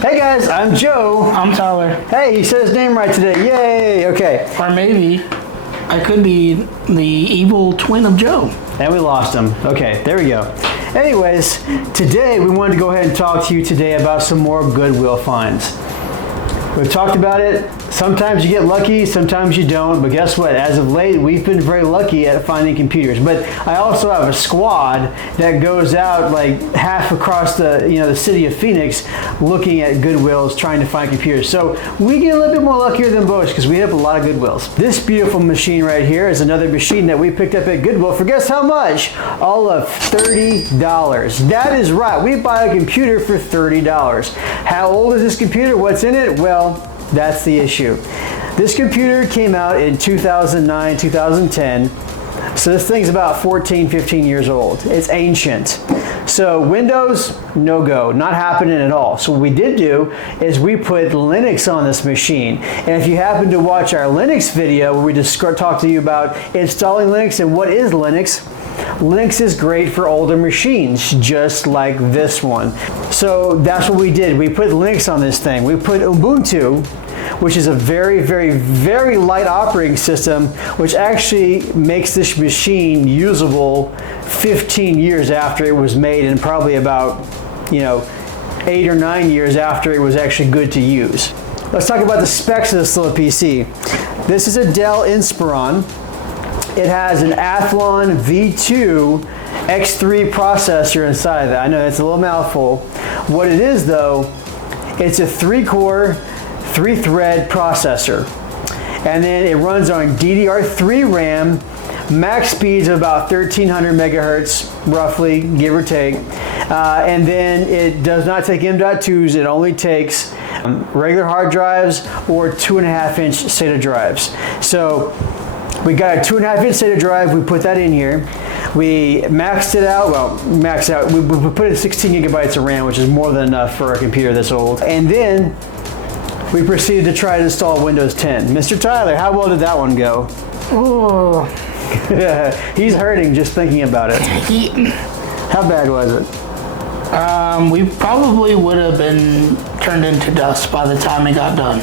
Hey guys, I'm Joe. I'm Tyler. Hey, he said his name right today. Yay, okay. Or maybe I could be the evil twin of Joe. And we lost him. Okay, there we go. Anyways, today we wanted to go ahead and talk to you today about some more Goodwill Finds. We've talked about it. Sometimes you get lucky, sometimes you don't, but guess what? As of late, we've been very lucky at finding computers. But I also have a squad that goes out like half across the city of Phoenix looking at Goodwills trying to find computers. So we get a little bit more luckier than most because we have a lot of Goodwills. This beautiful machine right here is another machine that we picked up at Goodwill for guess how much? All of $30. That is right, we buy a computer for $30. How old is this computer? What's in it? Well, that's the issue. This computer came out in 2009, 2010. So this thing's about 14, 15 years old. It's ancient. So Windows, no go, not happening at all. So what we did do is we put Linux on this machine. And if you happen to watch our Linux video where we just talk to you about installing Linux and what is Linux, Linux is great for older machines, just like this one. So that's what we did. We put Linux on this thing. We put Ubuntu, which is a very, very, very light operating system, which actually makes this machine usable 15 years after it was made and probably about, 8 or 9 years after it was actually good to use. Let's talk about the specs of this little PC. This is a Dell Inspiron. It has an Athlon V2 X3 processor inside of that. I know that's a little mouthful. What it is though, it's a 3-core, 3-thread processor. And then it runs on DDR3 RAM, max speeds of about 1300 megahertz, roughly, give or take. And then it does not take M.2s, it only takes regular hard drives or 2.5-inch SATA drives. So we got a 2.5-inch SATA drive, we put that in here. We maxed it out, we put in 16 gigabytes of RAM, which is more than enough for a computer this old. And then we proceeded to try to install Windows 10. Mr. Tyler, how well did that one go? Oh. He's hurting just thinking about it. How bad was it? We probably would have been turned into dust by the time it got done.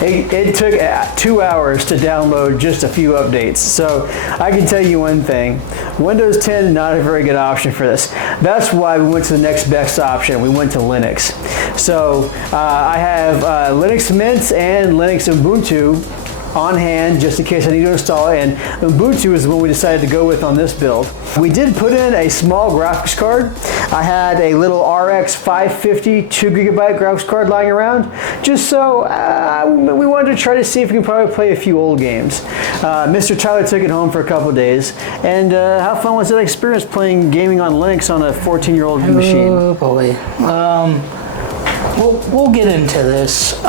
It took 2 hours to download just a few updates. So I can tell you one thing, Windows 10 is not a very good option for this. That's why we went to the next best option. We went to Linux. So I have Linux Mint and Linux Ubuntu on hand just in case I need to install it, and Ubuntu is the one we decided to go with on this build. We did put in a small graphics card. I had a little RX 550 2GB graphics card lying around just so we wanted to try to see if we can probably play a few old games. Mr. Tyler took it home for a couple of days, and how fun was that experience playing gaming on Linux on a 14-year-old machine? Oh boy. We'll get into this.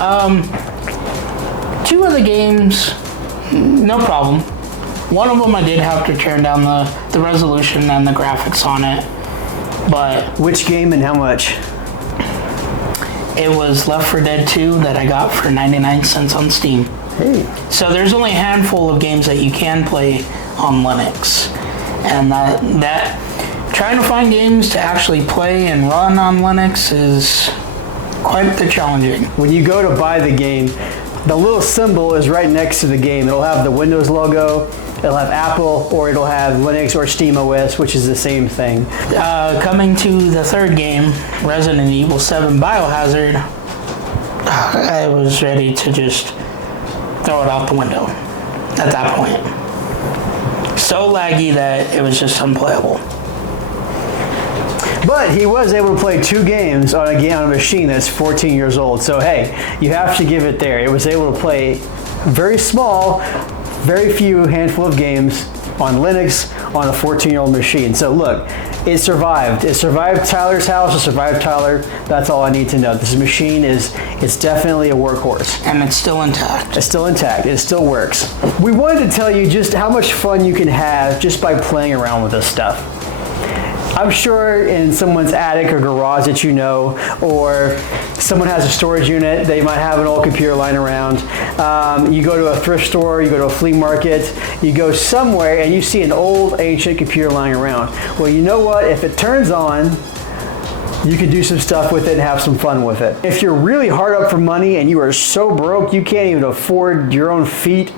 2 of the games, no problem. One of them I did have to turn down the resolution and the graphics on it, but... Which game and how much? It was Left 4 Dead 2 that I got for 99 cents on Steam. Hey. So there's only a handful of games that you can play on Linux. And that trying to find games to actually play and run on Linux is quite the challenging. When you go to buy the game, the little symbol is right next to the game. It'll have the Windows logo, it'll have Apple, or it'll have Linux or SteamOS, which is the same thing. Coming to the third game, Resident Evil 7 Biohazard, I was ready to just throw it out the window at that point. So laggy that it was just unplayable. But he was able to play 2 games on a machine that's 14 years old. So hey, you have to give it there. It was able to play very small, very few handful of games on Linux on a 14-year-old machine. So look, it survived. It survived Tyler's house. It survived Tyler. That's all I need to know. This machine it's definitely a workhorse. And it's still intact. It's still intact. It still works. We wanted to tell you just how much fun you can have just by playing around with this stuff. I'm sure in someone's attic or garage that you know, or someone has a storage unit, they might have an old computer lying around. You go to a thrift store, you go to a flea market, you go somewhere and you see an old ancient computer lying around. Well, you know what? If it turns on, you can do some stuff with it and have some fun with it. If you're really hard up for money and you are so broke you can't even afford your own feet,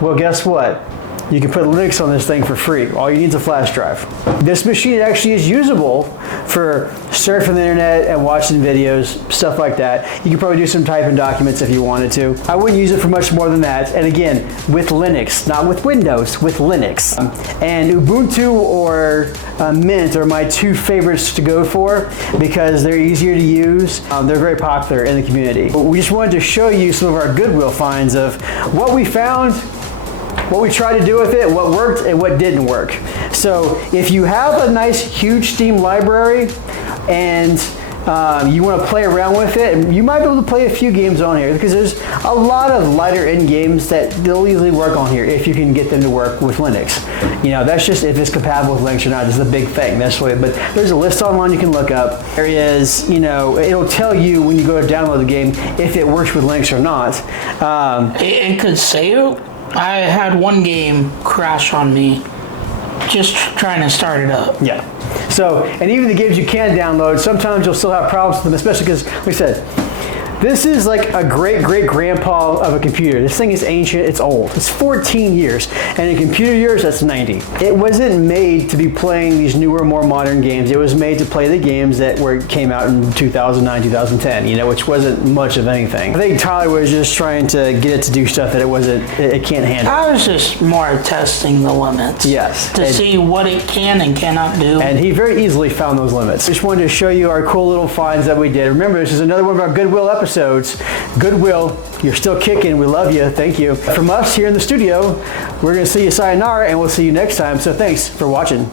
well, guess what? You can put Linux on this thing for free. All you need is a flash drive. This machine actually is usable for surfing the internet and watching videos, stuff like that. You can probably do some typing documents if you wanted to. I wouldn't use it for much more than that. And again, with Linux, not with Windows, with Linux. And Ubuntu or Mint are my two favorites to go for because they're easier to use. They're very popular in the community. But we just wanted to show you some of our Goodwill finds of what we found, what we tried to do with it, what worked and what didn't work. So if you have a nice huge Steam library and you want to play around with it, you might be able to play a few games on here because there's a lot of lighter end games that they'll easily work on here if you can get them to work with Linux. You know, that's just if it's compatible with Linux or not. This is a big thing. That's what, but there's a list online you can look up. There is, you know, it'll tell you when you go to download the game if it works with Linux or not. It could say it. I had one game crash on me just trying to start it up. Yeah. So, and even the games you can download, sometimes you'll still have problems with them, especially because, like I said, this is like a great-great-grandpa of a computer. This thing is ancient, it's old. It's 14 years, and in computer years, that's 90. It wasn't made to be playing these newer, more modern games. It was made to play the games that came out in 2009, 2010, you know, which wasn't much of anything. I think Tyler was just trying to get it to do stuff that it can't handle. I was just more testing the limits. Yes. To see what it can and cannot do. And he very easily found those limits. Just wanted to show you our cool little finds that we did. Remember, this is another one of our Goodwill episodes. Goodwill, you're still kicking. We love you. Thank you. From us here in the studio, we're going to see you sayonara, and we'll see you next time. So thanks for watching.